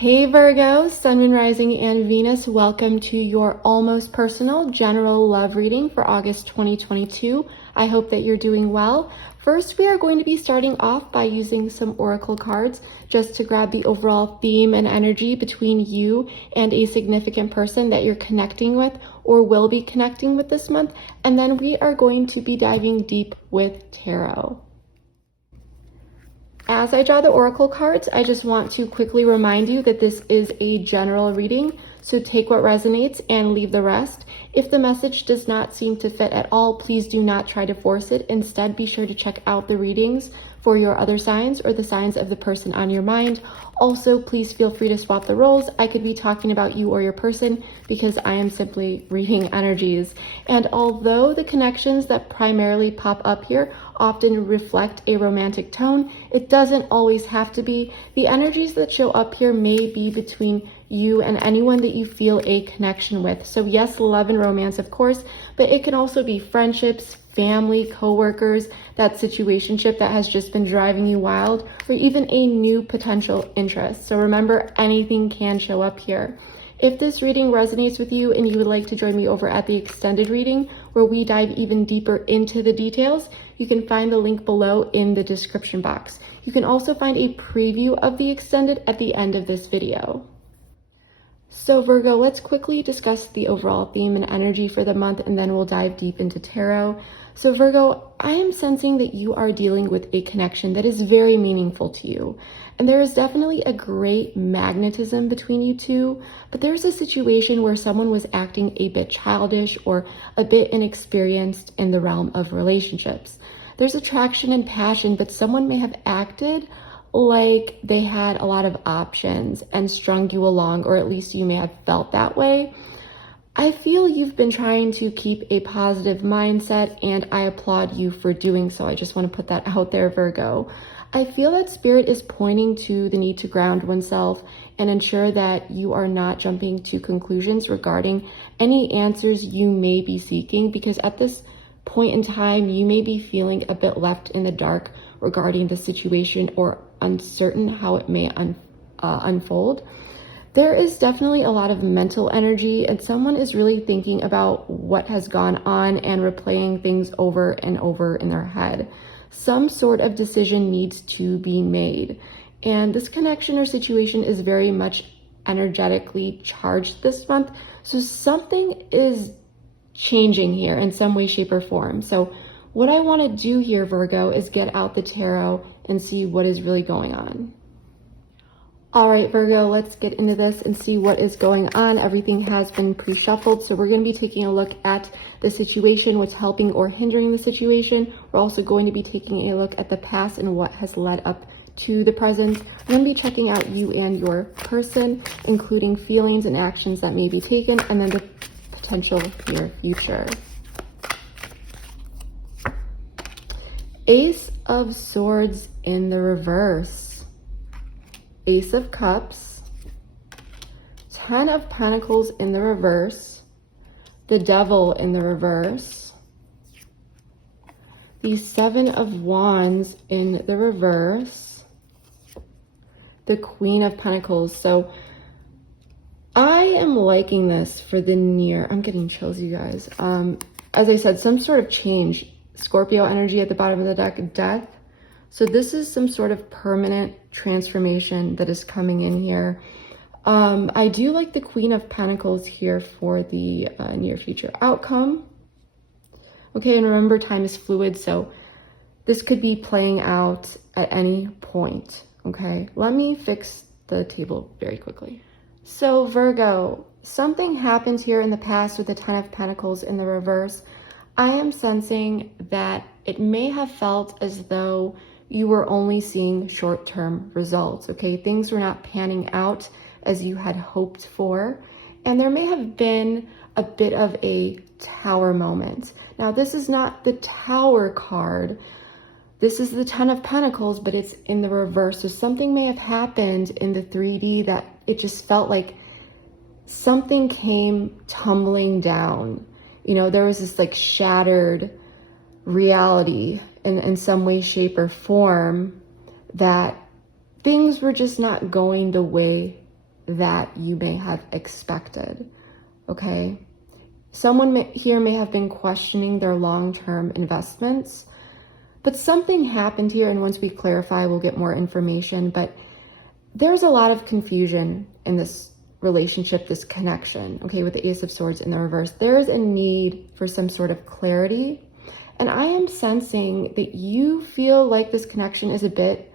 Hey Virgo, Sun, Moon, Rising, and Venus, welcome to your almost personal general love reading for August 2022. I hope that you're doing well. First, we are going to be starting off by using some oracle cards just to grab the overall theme and energy between you and a significant person that you're connecting with or will be connecting with this month. And then we are going to be diving deep with tarot. As I draw the oracle cards, I just want to quickly remind you that this is a general reading, so take what resonates and leave the rest. If the message does not seem to fit at all, please do not try to force it. Instead, be sure to check out the readings for your other signs or the signs of the person on your mind. Also, please feel free to swap the roles. I could be talking about you or your person because I am simply reading energies. And although the connections that primarily pop up here often reflect a romantic tone, it doesn't always have to be. The energies that show up here may be between you and anyone that you feel a connection with. So yes, love and romance, of course, but it can also be friendships, family, co-workers, that situationship that has just been driving you wild, or even a new potential interest. So remember, anything can show up here. If this reading resonates with you and you would like to join me over at the extended reading, where we dive even deeper into the details, you can find the link below in the description box. You can also find a preview of the extended at the end of this video. So Virgo, let's quickly discuss the overall theme and energy for the month, and then we'll dive deep into tarot. So Virgo, I am sensing that you are dealing with a connection that is very meaningful to you. And there is definitely a great magnetism between you two, but there's a situation where someone was acting a bit childish or a bit inexperienced in the realm of relationships. There's attraction and passion, but someone may have acted like they had a lot of options and strung you along, or at least you may have felt that way. I feel you've been trying to keep a positive mindset, and I applaud you for doing so. I just want to put that out there, Virgo. I feel that spirit is pointing to the need to ground oneself and ensure that you are not jumping to conclusions regarding any answers you may be seeking, because at this point in time, you may be feeling a bit left in the dark regarding the situation or uncertain how it may unfold. There is definitely a lot of mental energy, and someone is really thinking about what has gone on and replaying things over and over in their head. Some sort of decision needs to be made, and this connection or situation is very much energetically charged this month, so something is changing here in some way, shape, or form. So what I want to do here, Virgo, is get out the tarot and see what is really going on. All right, Virgo, let's get into this and see what is going on. Everything has been pre-shuffled, so we're going to be taking a look at the situation, what's helping or hindering the situation. We're also going to be taking a look at the past and what has led up to the present. I'm going to be checking out you and your person, including feelings and actions that may be taken, and then the potential near future. Ace of Swords in the reverse. Ace of Cups, 10 of Pentacles in the reverse, the Devil in the reverse, the 7 of Wands in the reverse, the Queen of Pentacles. So I am liking this for the near, I'm getting chills, you guys. As I said, some sort of change. Scorpio energy at the bottom of the deck, death. So this is some sort of permanent transformation that is coming in here. I do like the Queen of Pentacles here for the near future outcome. Okay, and remember, time is fluid, so this could be playing out at any point. Okay, let me fix the table very quickly. So Virgo, something happened here in the past with the 10 of Pentacles in the reverse. I am sensing that it may have felt as though you were only seeing short-term results, okay? Things were not panning out as you had hoped for, and there may have been a bit of a tower moment. Now, this is not the Tower card. This is the 10 of Pentacles, but it's in the reverse. So something may have happened in the 3D that it just felt like something came tumbling down. You know, there was this like shattered reality in some way, shape, or form, that things were just not going the way that you may have expected, okay? Someone here may have been questioning their long-term investments, but something happened here, and once we clarify, we'll get more information, but there's a lot of confusion in this relationship, this connection, okay, with the Ace of Swords in the reverse. There is a need for some sort of clarity, and I am sensing that you feel like this connection is a bit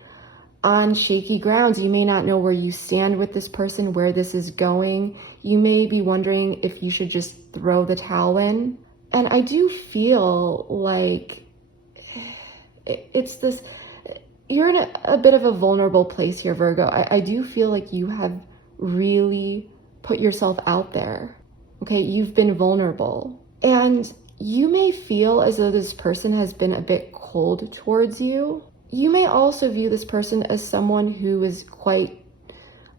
on shaky grounds. You may not know where you stand with this person, where this is going. You may be wondering if you should just throw the towel in. And I do feel like it's this, you're in a bit of a vulnerable place here, Virgo. I do feel like you have really put yourself out there, okay? You've been vulnerable. And you may feel as though this person has been a bit cold towards you. You may also view this person as someone who is quite,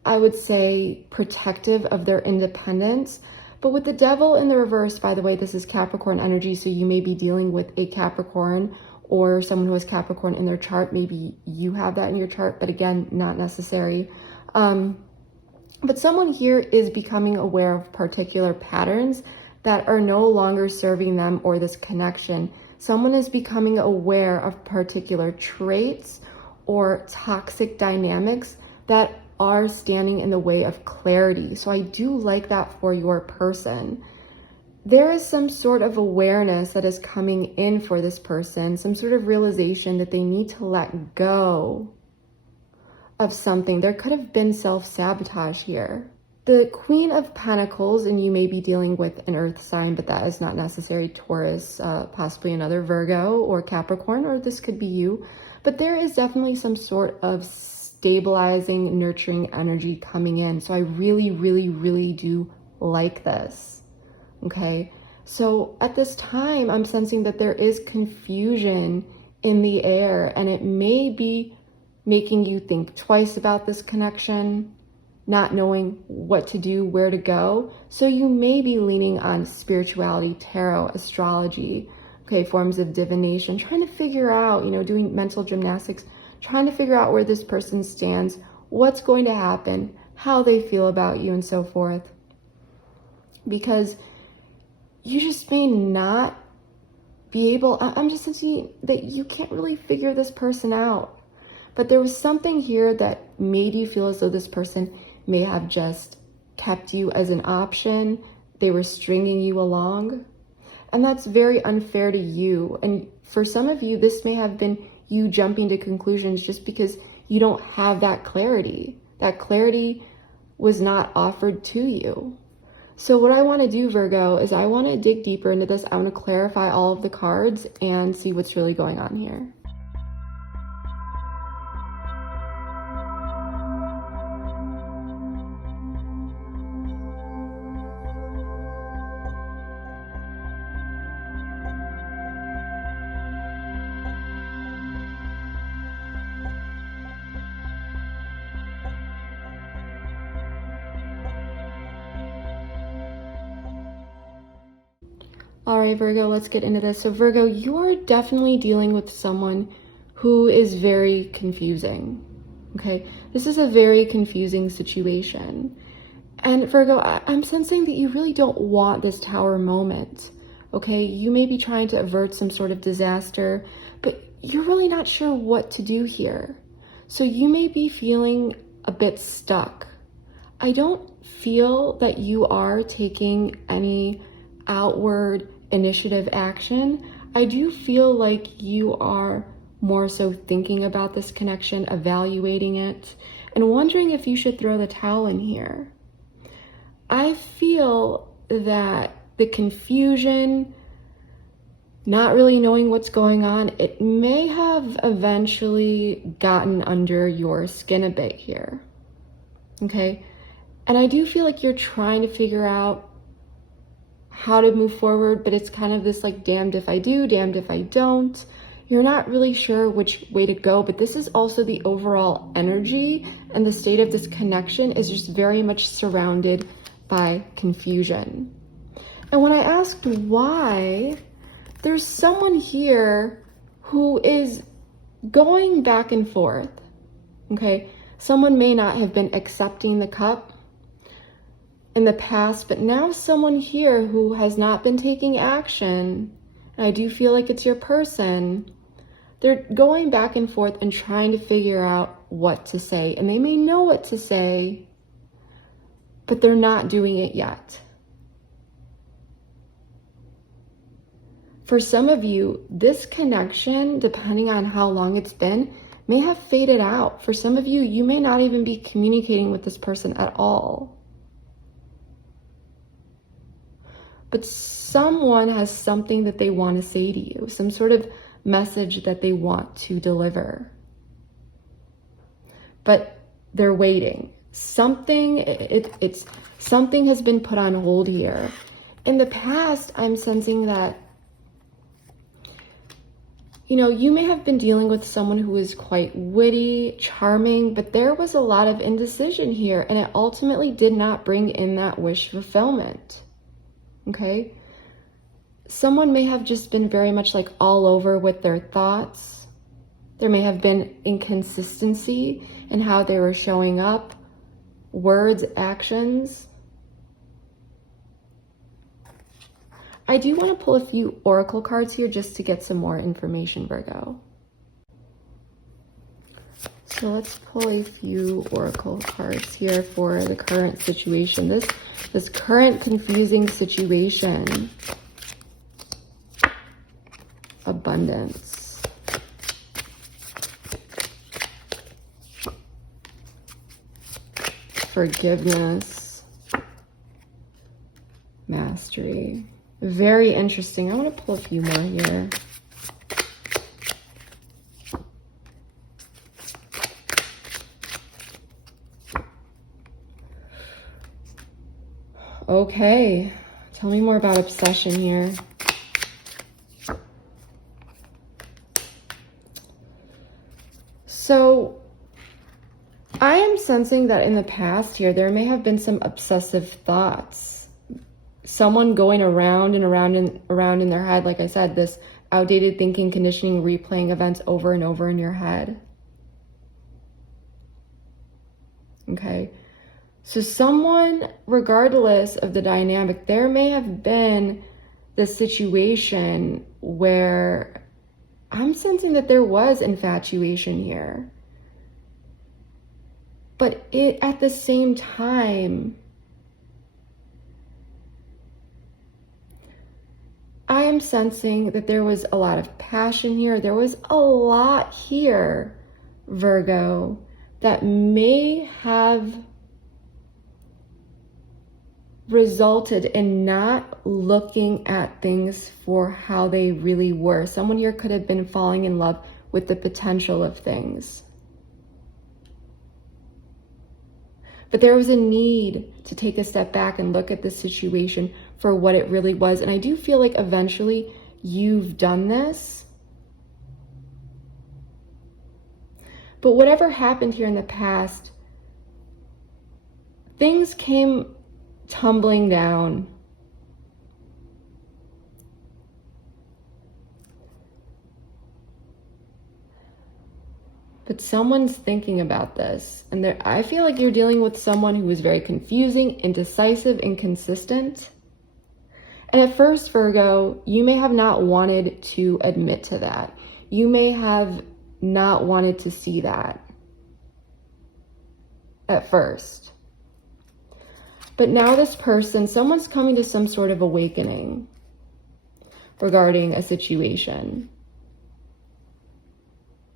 I would say, protective of their independence. But with the Devil in the reverse, by the way, this is Capricorn energy, so you may be dealing with a Capricorn or someone who has Capricorn in their chart. Maybe you have that in your chart, but again, not necessary. But someone here is becoming aware of particular patterns that are no longer serving them or this connection. Someone is becoming aware of particular traits or toxic dynamics that are standing in the way of clarity. So I do like that for your person. There is some sort of awareness that is coming in for this person, some sort of realization that they need to let go of something. There could have been self-sabotage here. The Queen of Pentacles, and you may be dealing with an earth sign, but that is not necessary. Taurus, possibly another Virgo or Capricorn, or this could be you. But there is definitely some sort of stabilizing, nurturing energy coming in. So I really, really, really do like this, okay? So at this time, I'm sensing that there is confusion in the air, and it may be making you think twice about this connection, not knowing what to do, where to go. So you may be leaning on spirituality, tarot, astrology, okay, forms of divination, trying to figure out, doing mental gymnastics, trying to figure out where this person stands, what's going to happen, how they feel about you, and so forth. Because you just may not be able, I'm just sensing that you can't really figure this person out. But there was something here that made you feel as though this person may have just kept you as an option. They were stringing you along. And that's very unfair to you. And for some of you, this may have been you jumping to conclusions just because you don't have that clarity. That clarity was not offered to you. So what I want to do, Virgo, is I want to dig deeper into this. I want to clarify all of the cards and see what's really going on here. All right, Virgo, let's get into this. So Virgo, you are definitely dealing with someone who is very confusing, okay? This is a very confusing situation. And Virgo, I'm sensing that you really don't want this tower moment, okay? You may be trying to avert some sort of disaster, but you're really not sure what to do here. So you may be feeling a bit stuck. I don't feel that you are taking any outward initiative action. I do feel like you are more so thinking about this connection, evaluating it, and wondering if you should throw the towel in here. I feel that the confusion, not really knowing what's going on, it may have eventually gotten under your skin a bit here, okay? And I do feel like you're trying to figure out how to move forward, but it's kind of this like damned if I do, damned if I don't. You're not really sure which way to go, but this is also the overall energy, and the state of this connection is just very much surrounded by confusion. And when I asked why, there's someone here who is going back and forth, okay? Someone may not have been accepting the cup, in the past, but now someone here who has not been taking action, and I do feel like it's your person, they're going back and forth and trying to figure out what to say. And they may know what to say, but they're not doing it yet. For some of you, this connection, depending on how long it's been, may have faded out. For some of you, you may not even be communicating with this person at all. But someone has something that they want to say to you, some sort of message that they want to deliver. But they're waiting. Something has been put on hold here. In the past, I'm sensing that, you may have been dealing with someone who is quite witty, charming, but there was a lot of indecision here, and it ultimately did not bring in that wish fulfillment. Okay? Someone may have just been very much like all over with their thoughts. There may have been inconsistency in how they were showing up, words, actions. I do want to pull a few oracle cards here just to get some more information, Virgo. So let's pull a few oracle cards here for the current situation. This current confusing situation. Abundance. Forgiveness. Mastery. Very interesting. I want to pull a few more here. Okay, tell me more about obsession here. So I am sensing that in the past here, there may have been some obsessive thoughts. Someone going around and around and around in their head. Like I said, this outdated thinking, conditioning, replaying events over and over in your head. Okay. So someone, regardless of the dynamic, there may have been this situation where I'm sensing that there was infatuation here. But at the same time, I am sensing that there was a lot of passion here. There was a lot here, Virgo, that may have resulted in not looking at things for how they really were. Someone here could have been falling in love with the potential of things. But there was a need to take a step back and look at the situation for what it really was. And I do feel like eventually you've done this. But whatever happened here in the past, things came tumbling down. But someone's thinking about this, and I feel like you're dealing with someone who is very confusing, indecisive, inconsistent. And at first, Virgo, you may have not wanted to admit to that. You may have not wanted to see that at first. But now this person, someone's coming to some sort of awakening regarding a situation.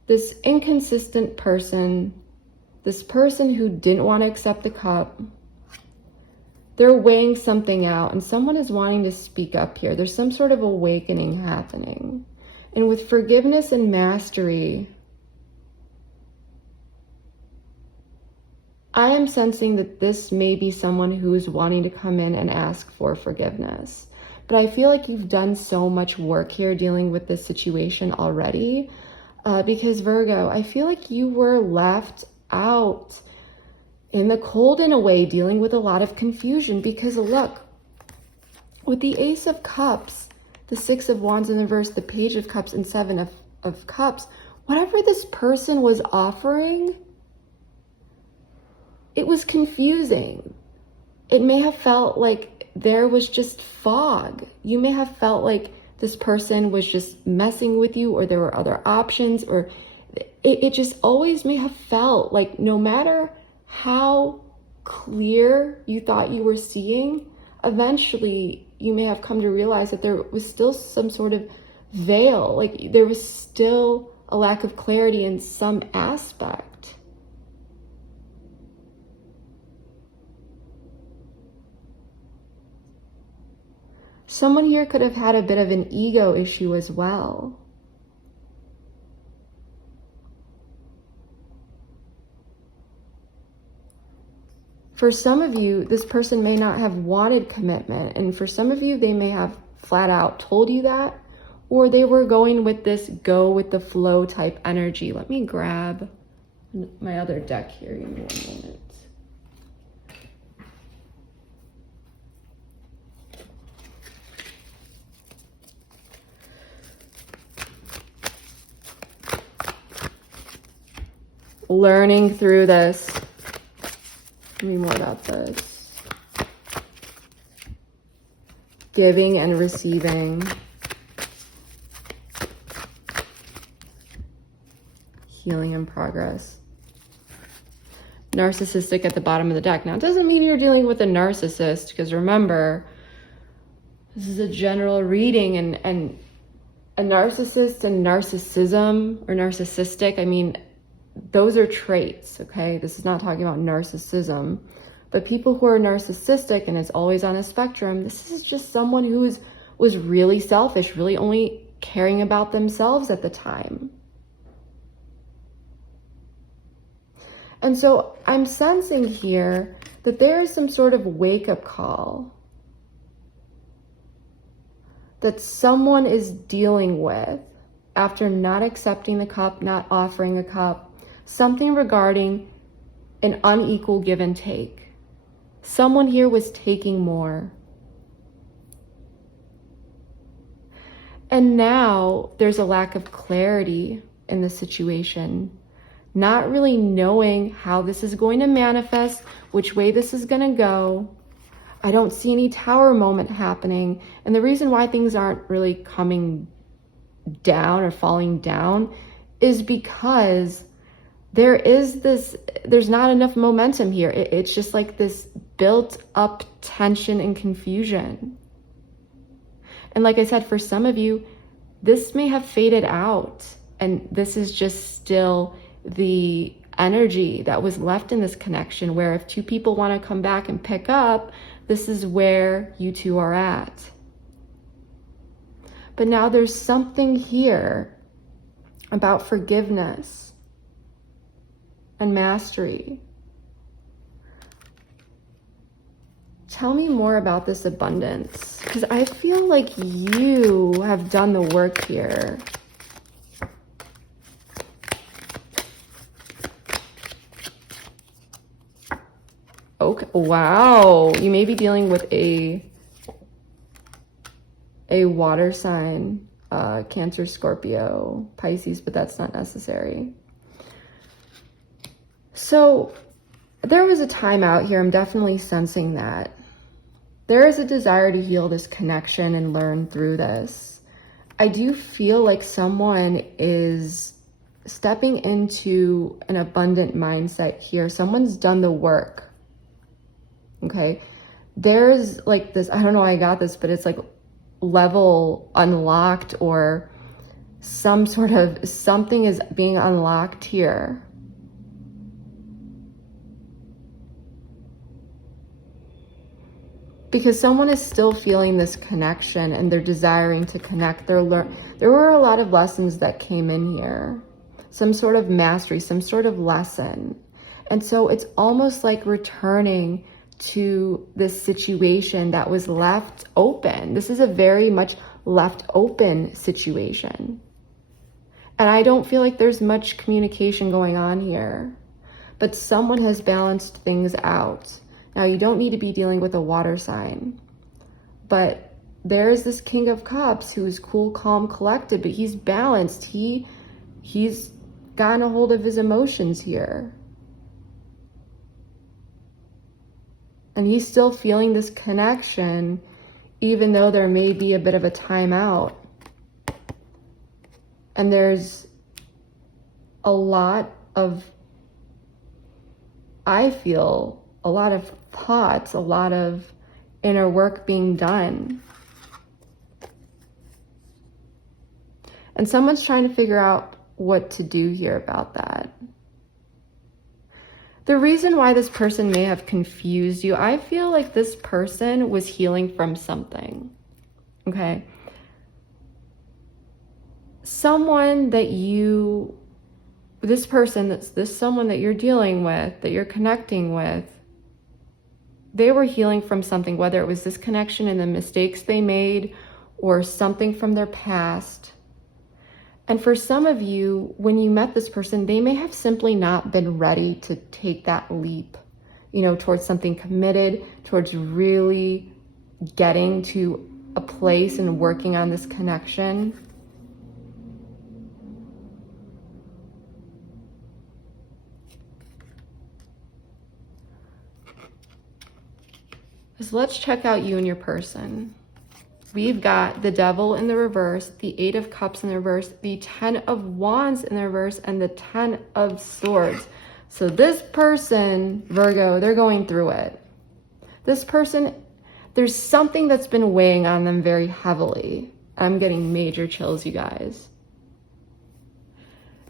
This inconsistent person, this person who didn't want to accept the cup, they're weighing something out, and someone is wanting to speak up here. There's some sort of awakening happening. And with forgiveness and mastery, I am sensing that this may be someone who is wanting to come in and ask for forgiveness. But I feel like you've done so much work here dealing with this situation already. Because Virgo, I feel like you were left out in the cold in a way, dealing with a lot of confusion. Because look, with the Ace of Cups, the Six of Wands in reverse, the Page of Cups, and Seven of Cups, whatever this person was offering, it was confusing. it may have felt like there was just fog. You may have felt like this person was just messing with you, or there were other options, or it just always may have felt like no matter how clear you thought you were seeing, eventually you may have come to realize that there was still some sort of veil, like there was still a lack of clarity in some aspect. Someone here could have had a bit of an ego issue as well. For some of you, this person may not have wanted commitment, and for some of you, they may have flat out told you that, or they were going with this go with the flow type energy. Let me grab my other deck here. Give me 1 moment. Learning through this. Tell me more about this. Giving and receiving. Healing in progress. Narcissistic at the bottom of the deck. Now, it doesn't mean you're dealing with a narcissist, because remember, this is a general reading, and a narcissist and narcissism or narcissistic, I mean, those are traits, okay? This is not talking about narcissism. But people who are narcissistic and is always on a spectrum, this is just someone who was really selfish, really only caring about themselves at the time. And so I'm sensing here that there is some sort of wake-up call that someone is dealing with after not accepting the cup, not offering a cup. Something regarding an unequal give and take. Someone here was taking more. And now there's a lack of clarity in the situation. Not really knowing how this is going to manifest, which way this is going to go. I don't see any tower moment happening. And the reason why things aren't really coming down or falling down is because there's not enough momentum here. It's just like this built up tension and confusion. And like I said, for some of you, this may have faded out, and this is just still the energy that was left in this connection, where if two people want to come back and pick up, this is where you two are at. But now there's something here about forgiveness and mastery. Tell me more about this abundance, because I feel like you have done the work here. Okay, wow. You may be dealing with a water sign, Cancer, Scorpio, Pisces, but that's not necessary. So there was a time out here. I'm definitely sensing that. There is a desire to heal this connection and learn through this. I do feel like someone is stepping into an abundant mindset here. Someone's done the work. Okay. There's like this, I don't know how I got this, but it's like level unlocked, or some sort of something is being unlocked here. Because someone is still feeling this connection and they're desiring to connect. There were a lot of lessons that came in here. Some sort of mastery, some sort of lesson. And so it's almost like returning to this situation that was left open. This is a very much left open situation. And I don't feel like there's much communication going on here. But someone has balanced things out. Now, you don't need to be dealing with a water sign, but there's this King of Cups who is cool, calm, collected, but he's balanced. He's gotten a hold of his emotions here. And he's still feeling this connection, even though there may be a bit of a timeout. And there's a lot of, I feel, a lot of thoughts, a lot of inner work being done. And someone's trying to figure out what to do here about that. The reason why this person may have confused you, I feel like this person was healing from something, okay? Someone that you, this person, this someone that you're dealing with, that you're connecting with, they were healing from something, whether it was this connection and the mistakes they made or something from their past. And for some of you, when you met this person, they may have simply not been ready to take that leap, you know, towards something committed, towards really getting to a place and working on this connection. So let's check out you and your person. We've got the Devil in the reverse, the 8 of Cups in the reverse, the 10 of Wands in the reverse, and the 10 of Swords. So this person, Virgo, they're going through it. This person, there's something that's been weighing on them very heavily. I'm getting major chills, you guys.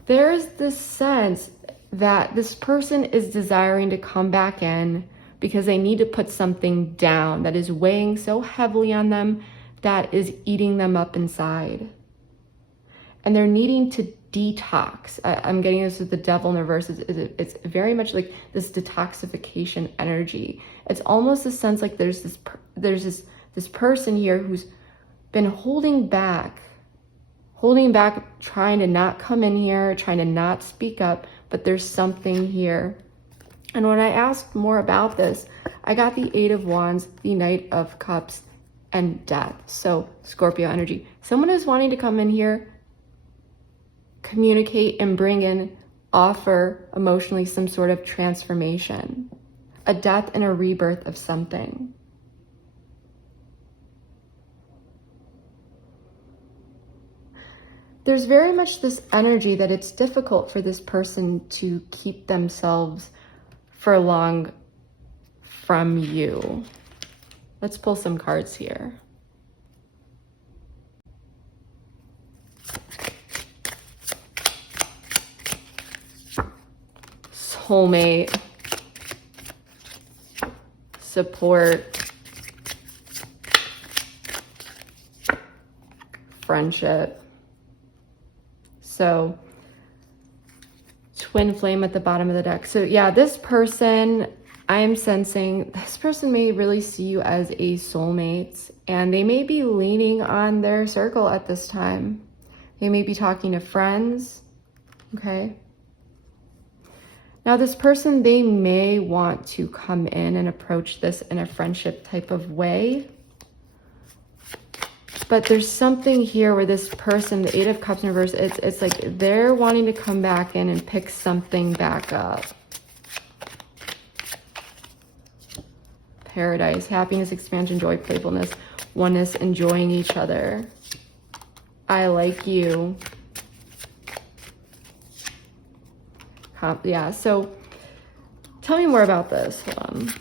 There's this sense that this person is desiring to come back in because they need to put something down that is weighing so heavily on them, that is eating them up inside. And they're needing to detox. I'm getting this with the Devil in reverse. It's very much like this detoxification energy. It's almost a sense like there's this person here who's been holding back, trying to not come in here, trying to not speak up, but there's something here. And when I asked more about this, I got the 8 of Wands, the Knight of Cups, and Death. So Scorpio energy. Someone is wanting to come in here, communicate, and bring in, offer emotionally some sort of transformation, a death and a rebirth of something. There's very much this energy that it's difficult for this person to keep themselves for long from you. Let's pull some cards here. Soulmate, support, friendship. So twin flame at the bottom of the deck. So yeah, this person, I'm sensing this person may really see you as a soulmate, and they may be leaning on their circle at this time. They may be talking to friends, okay? Now this person, they may want to come in and approach this in a friendship type of way. But there's something here where this person, the 8 of Cups in reverse, it's like they're wanting to come back in and pick something back up. Paradise, happiness, expansion, joy, playfulness, oneness, enjoying each other. I like you. Yeah, so tell me more about this. Hold on.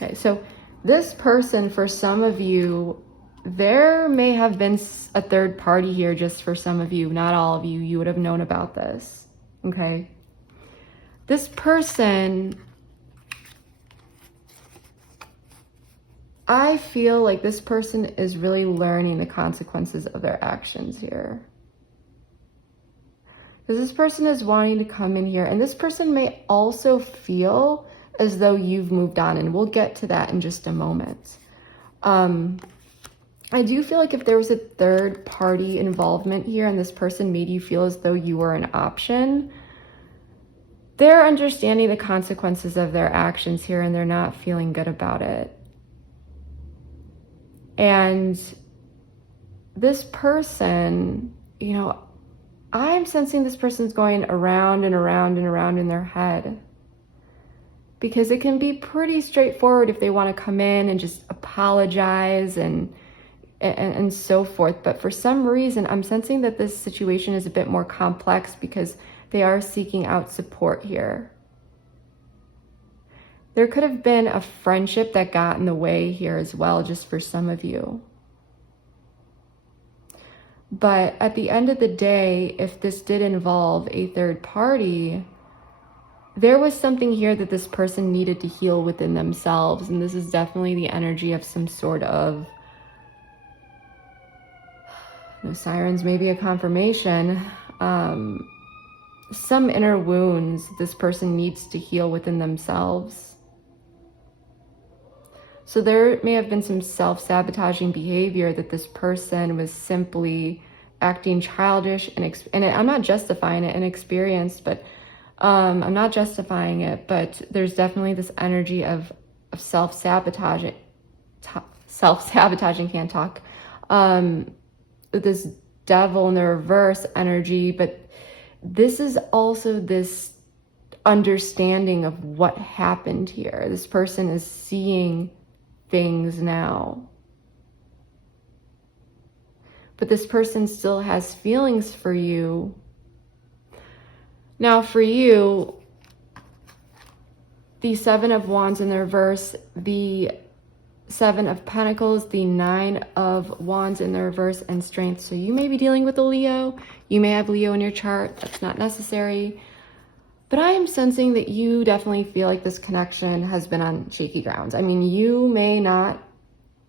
Okay, so this person, for some of you, there may have been a third party here just for some of you, not all of you. You would have known about this, okay? This person, I feel like this person is really learning the consequences of their actions here. Because this person is wanting to come in here, and this person may also feel as though you've moved on, and we'll get to that in just a moment. I do feel like if there was a third party involvement here and this person made you feel as though you were an option, they're understanding the consequences of their actions here and they're not feeling good about it. And this person, you know, I'm sensing this person's going around and around and around in their head, because it can be pretty straightforward if they want to come in and just apologize and so forth. But for some reason, I'm sensing that this situation is a bit more complex because they are seeking out support here. There could have been a friendship that got in the way here as well, just for some of you. But at the end of the day, if this did involve a third party, there was something here that this person needed to heal within themselves. And this is definitely the energy of some sort of, no sirens, maybe a confirmation, some inner wounds this person needs to heal within themselves. So there may have been some self-sabotaging behavior that this person was simply acting childish and I'm not justifying it, inexperienced, but I'm not justifying it, but there's definitely this energy of self-sabotaging, can't talk, this devil in the reverse energy, but this is also this understanding of what happened here. This person is seeing things now, but this person still has feelings for you. Now for you, the Seven of Wands in the reverse, the Seven of Pentacles, the Nine of Wands in the reverse, and Strength. So you may be dealing with a Leo. You may have Leo in your chart. That's not necessary. But I am sensing that you definitely feel like this connection has been on shaky grounds. I mean, you may not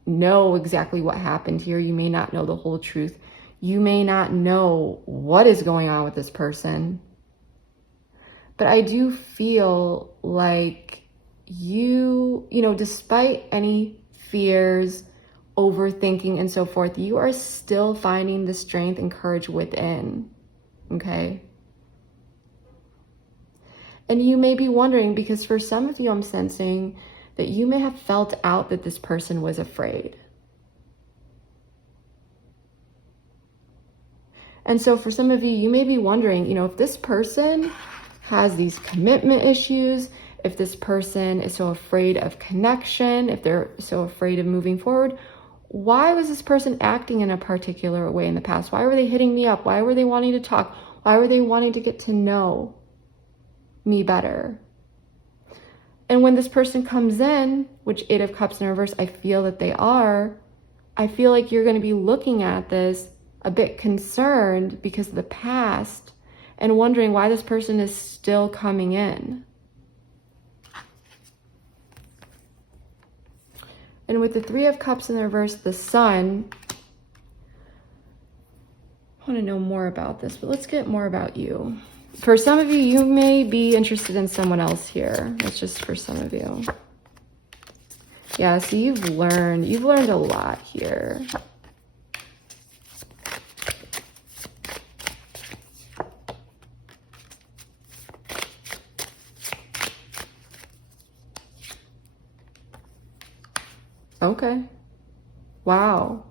know exactly what happened here. You may not know the whole truth. You may not know what is going on with this person. But I do feel like you know, despite any fears, overthinking, and so forth, you are still finding the strength and courage within, okay? And you may be wondering, because for some of you, I'm sensing that you may have felt out that this person was afraid. And so for some of you, you may be wondering, you know, if this person has these commitment issues, if this person is so afraid of connection, if they're so afraid of moving forward, why was this person acting in a particular way in the past? Why were they hitting me up? Why were they wanting to talk? Why were they wanting to get to know me better? And when this person comes in, which Eight of Cups in reverse, I feel that they are, I feel like you're going to be looking at this a bit concerned because of the past and wondering why this person is still coming in. And with the Three of Cups in the reverse, the Sun, I want to know more about this, but let's get more about you. For some of you, you may be interested in someone else here. That's just for some of you. Yeah, so you've learned a lot here. Okay. Wow.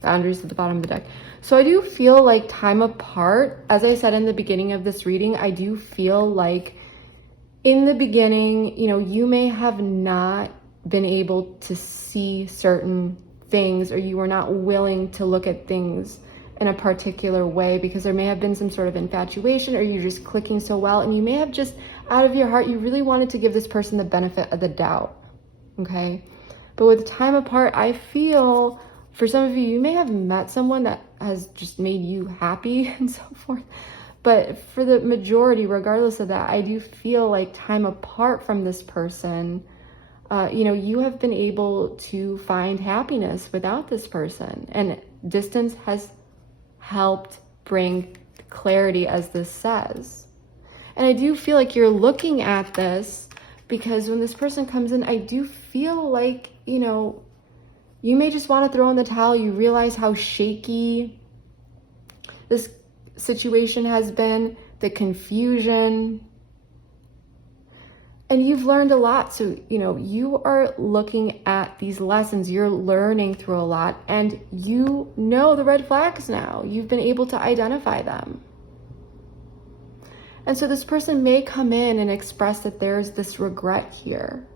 Boundaries at the bottom of the deck. So I do feel like time apart, as I said in the beginning of this reading, I do feel like in the beginning, you know, you may have not been able to see certain things, or you were not willing to look at things in a particular way because there may have been some sort of infatuation, or you're just clicking so well, and you may have just out of your heart, you really wanted to give this person the benefit of the doubt. Okay. But with time apart, I feel for some of you, you may have met someone that has just made you happy and so forth. But for the majority, regardless of that, I do feel like time apart from this person, you know, you have been able to find happiness without this person. And distance has helped bring clarity, as this says. And I do feel like you're looking at this because when this person comes in, I do feel like, you know, you may just want to throw in the towel. You realize how shaky this situation has been, the confusion. And you've learned a lot. So, you are looking at these lessons, you're learning through a lot, and you know the red flags now. You've been able to identify them. And so this person may come in and express that there's this regret here.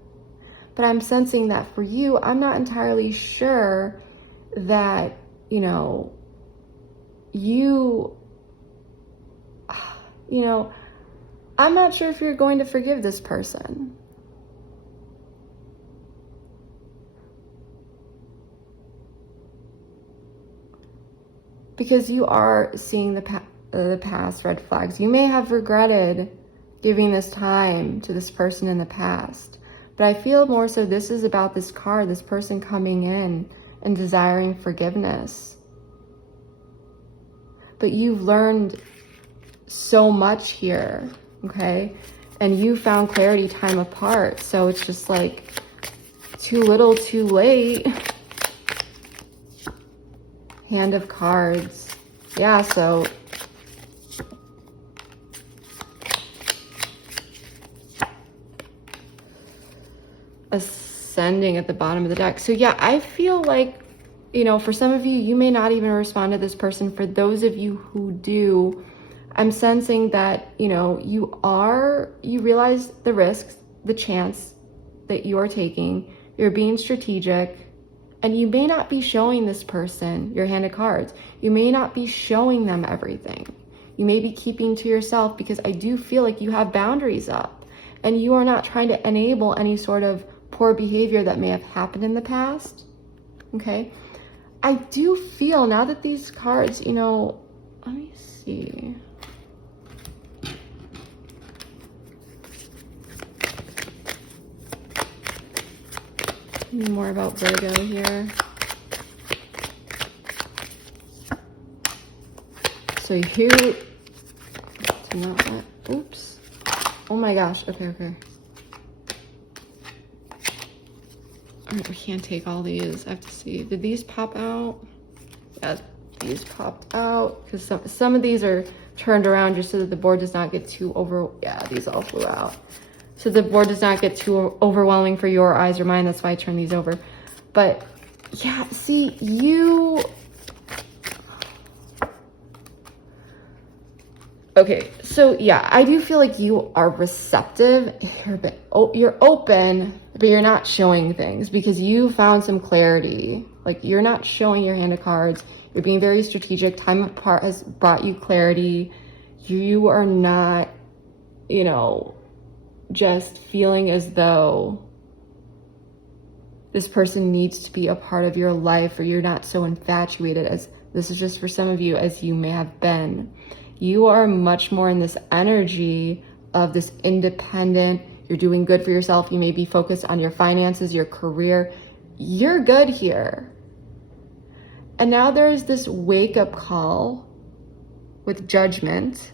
But I'm sensing that for you, I'm not entirely sure that, I'm not sure if you're going to forgive this person. Because you are seeing the past red flags. You may have regretted giving this time to this person in the past. But I feel more so this is about this card, this person coming in and desiring forgiveness. But you've learned so much here, okay? And you found clarity time apart. So it's just like too little, too late. Hand of Cards. Yeah, so Ascending at the bottom of the deck. So yeah, I feel like, for some of you, you may not even respond to this person. For those of you who do, I'm sensing that, you realize the risks, the chance that you are taking. You're being strategic, and you may not be showing this person your hand of cards. You may not be showing them everything. You may be keeping to yourself, because I do feel like you have boundaries up, and you are not trying to enable any sort of poor behavior that may have happened in the past. Okay. I do feel now that these cards, let me see. More about Virgo here. So here, oops. Oh my gosh. Okay. We can't take all these. I have to see. Did these pop out? Yeah, these popped out, because some of these are turned around just so that the board does not get too yeah, these all flew out. So the board does not get too overwhelming for your eyes or mine. That's why I turn these over. But yeah, see, you... Okay, so yeah, I do feel like you are receptive. You're open, but you're not showing things because you found some clarity. Like, you're not showing your hand of cards. You're being very strategic. Time apart has brought you clarity. You are not, just feeling as though this person needs to be a part of your life, or you're not so infatuated, as this is just for some of you, as you may have been. You are much more in this energy of this independent, you're doing good for yourself. You may be focused on your finances, your career. You're good here. And now there's this wake-up call with Judgment.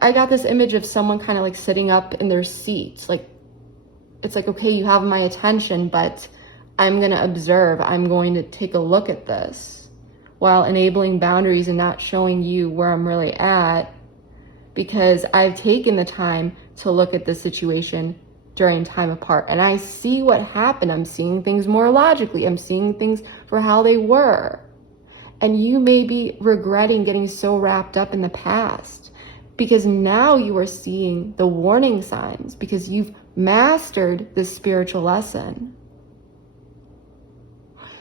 I got this image of someone kind of like sitting up in their seats. Like, it's like, okay, you have my attention, but I'm going to observe. I'm going to take a look at this, while enabling boundaries and not showing you where I'm really at, because I've taken the time to look at the situation during time apart. And I see what happened. I'm seeing things more logically. I'm seeing things for how they were. And you may be regretting getting so wrapped up in the past, because now you are seeing the warning signs, because you've mastered this spiritual lesson.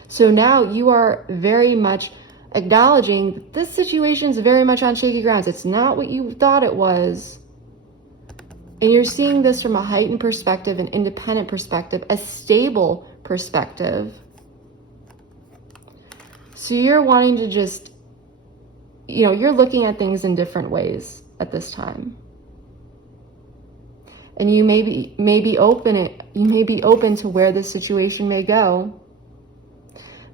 So now you are very much acknowledging that this situation is very much on shaky grounds. It's not what you thought it was. And you're seeing this from a heightened perspective, an independent perspective, a stable perspective. So you're wanting to just, you're looking at things in different ways at this time. And you may be open to where this situation may go.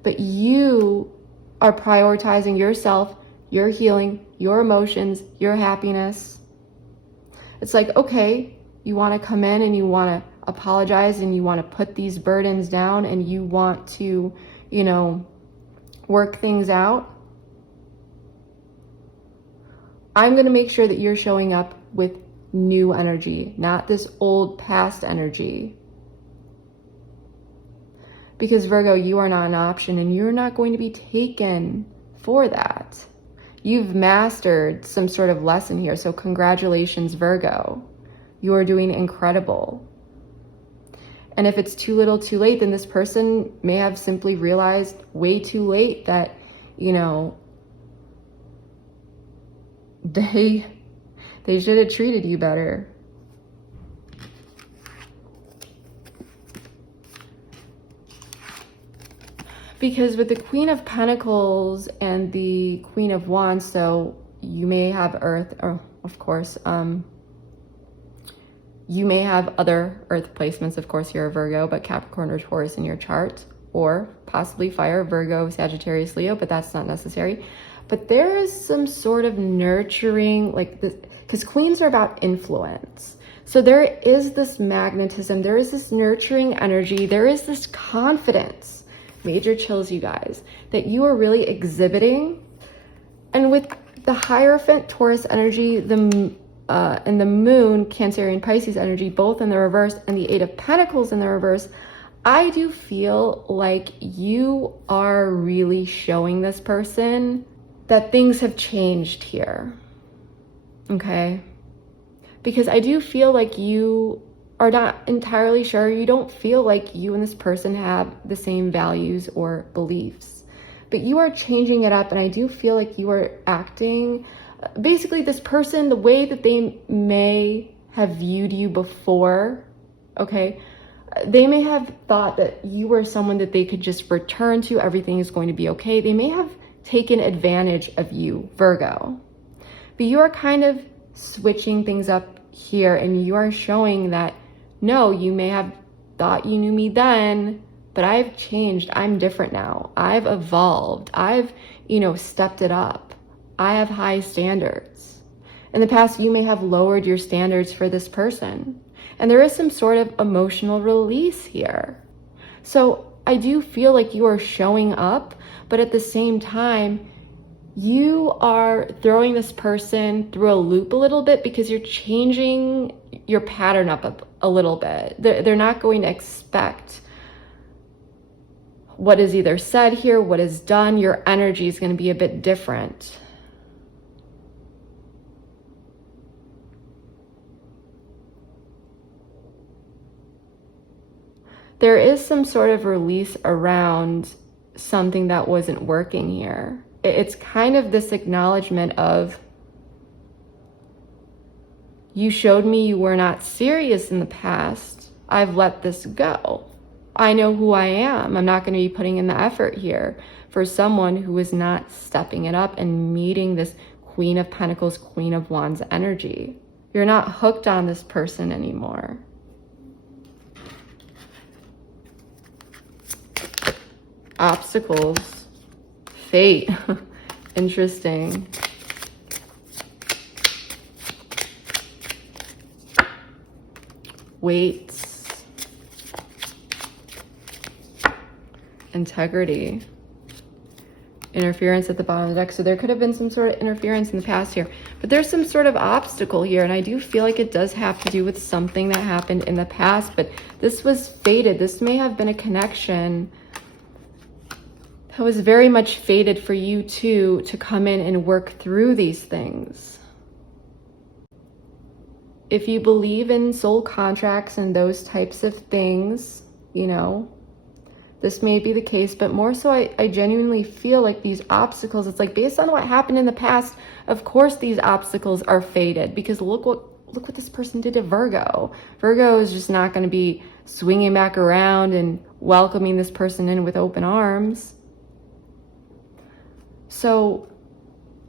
But you are prioritizing yourself, your healing, your emotions, your happiness. It's like, okay, you want to come in and you want to apologize and you want to put these burdens down and you want to, work things out. I'm going to make sure that you're showing up with new energy, not this old past energy. Because Virgo, you are not an option and you're not going to be taken for that. You've mastered some sort of lesson here. So congratulations, Virgo. You are doing incredible. And if it's too little too late, then this person may have simply realized way too late that, you know, they should have treated you better. Because with the Queen of Pentacles and the Queen of Wands, so you may have Earth, or of course, you may have other Earth placements. Of course, you're a Virgo, but Capricorn or Taurus in your chart, or possibly fire, Virgo, Sagittarius, Leo, but that's not necessary. But there is some sort of nurturing, like this, because queens are about influence. So there is this magnetism, there is this nurturing energy, there is this confidence, major chills, you guys, that you are really exhibiting. And with the Hierophant, Taurus energy, and the Moon, Cancerian, Pisces energy, both in the reverse, and the Eight of Pentacles in the reverse, I do feel like you are really showing this person that things have changed here, okay? Because I do feel like you are not entirely sure. You don't feel like you and this person have the same values or beliefs, but you are changing it up. And I do feel like you are acting, basically this person, the way that they may have viewed you before, okay? They may have thought that you were someone that they could just return to. Everything is going to be okay. They may have taken advantage of you, Virgo. But you are kind of switching things up here, and you are showing that, no, you may have thought you knew me then, but I've changed. I'm different now. I've evolved. I've, stepped it up. I have high standards. In the past, you may have lowered your standards for this person. And there is some sort of emotional release here. So I do feel like you are showing up, but at the same time, you are throwing this person through a loop a little bit because you're changing your pattern up a little bit. They're not going to expect what is either said here, what is done. Your energy is going to be a bit different. There is some sort of release around something that wasn't working here. It's kind of this acknowledgement of, you showed me you were not serious in the past. I've let this go. I know who I am. I'm not going to be putting in the effort here for someone who is not stepping it up and meeting this Queen of Pentacles, Queen of Wands energy. You're not hooked on this person anymore. Obstacles, fate, interesting. Weights, integrity, interference at the bottom of the deck. So there could have been some sort of interference in the past here, but there's some sort of obstacle here. And I do feel like it does have to do with something that happened in the past, but this was fated. This may have been a connection that was very much fated for you two to come in and work through these things. If you believe in soul contracts and those types of things, this may be the case, but more so I genuinely feel like these obstacles, it's like based on what happened in the past, of course these obstacles are fated, because look what this person did to Virgo. Virgo is just not going to be swinging back around and welcoming this person in with open arms. So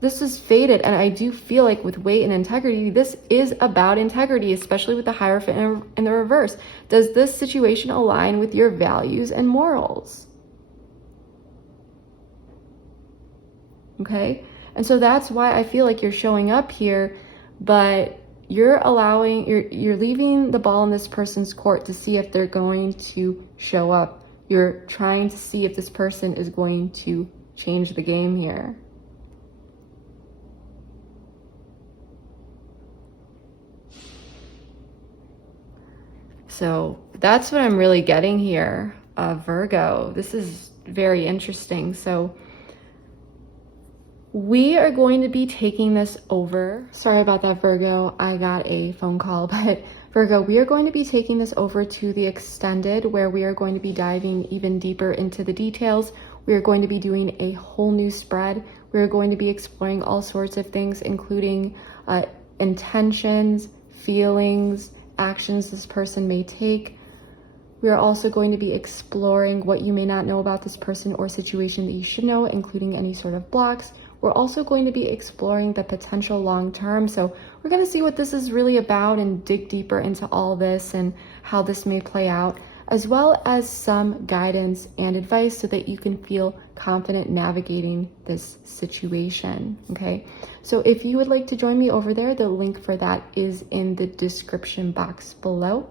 this is fated, and I do feel like with weight and integrity, this is about integrity, especially with the Hierophant in the reverse. Does this situation align with your values and morals? Okay, and so that's why I feel like you're showing up here, but you're leaving the ball in this person's court to see if they're going to show up. You're trying to see if this person is going to change the game here. So that's what I'm really getting here, Virgo. This is very interesting. So we are going to be taking this over. Sorry about that, Virgo. I got a phone call, but Virgo, we are going to be taking this over to the extended, where we are going to be diving even deeper into the details. We are going to be doing a whole new spread. We are going to be exploring all sorts of things, including intentions, feelings, actions this person may take. We are also going to be exploring what you may not know about this person or situation that you should know, including any sort of blocks. We're also going to be exploring the potential long-term. So we're going to see what this is really about and dig deeper into all this and how this may play out, as well as some guidance and advice so that you can feel confident navigating this situation, okay? So if you would like to join me over there, the link for that is in the description box below.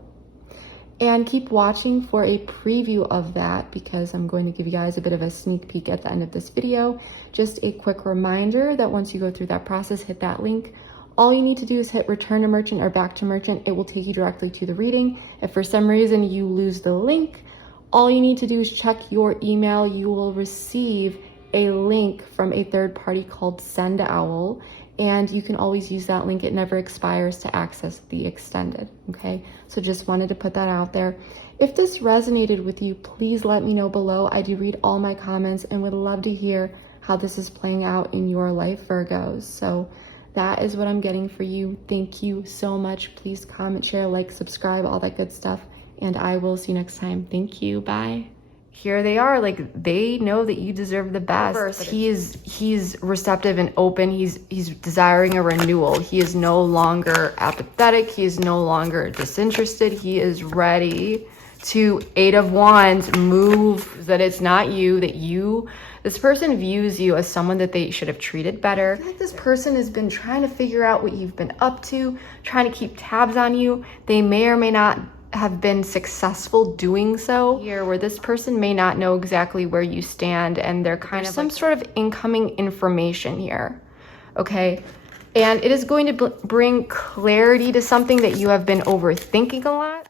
And keep watching for a preview of that, because I'm going to give you guys a bit of a sneak peek at the end of this video. Just a quick reminder that once you go through that process, hit that link. All you need to do is hit return to merchant or back to merchant. It will take you directly to the reading. If for some reason you lose the link, all you need to do is check your email. You will receive a link from a third party called Send Owl, and you can always use that link. It never expires to access the extended, okay? So just wanted to put that out there. If this resonated with you, please let me know below. I do read all my comments and would love to hear how this is playing out in your life, Virgos. So that is what I'm getting for you. Thank you so much. Please comment, share, like, subscribe, all that good stuff. And I will see you next time. Thank you. Bye. Here they are, like, they know that you deserve the best. He's receptive and open. He's desiring a renewal. He is no longer apathetic. He is no longer disinterested. He is ready to, Eight of Wands, move. That it's not you, that this person views you as someone that they should have treated better. I feel like this person has been trying to figure out what you've been up to, trying to keep tabs on you. They may or may not have been successful doing so here, where this person may not know exactly where you stand, and they're kind of some sort of incoming information here, okay? And it is going to bring clarity to something that you have been overthinking a lot.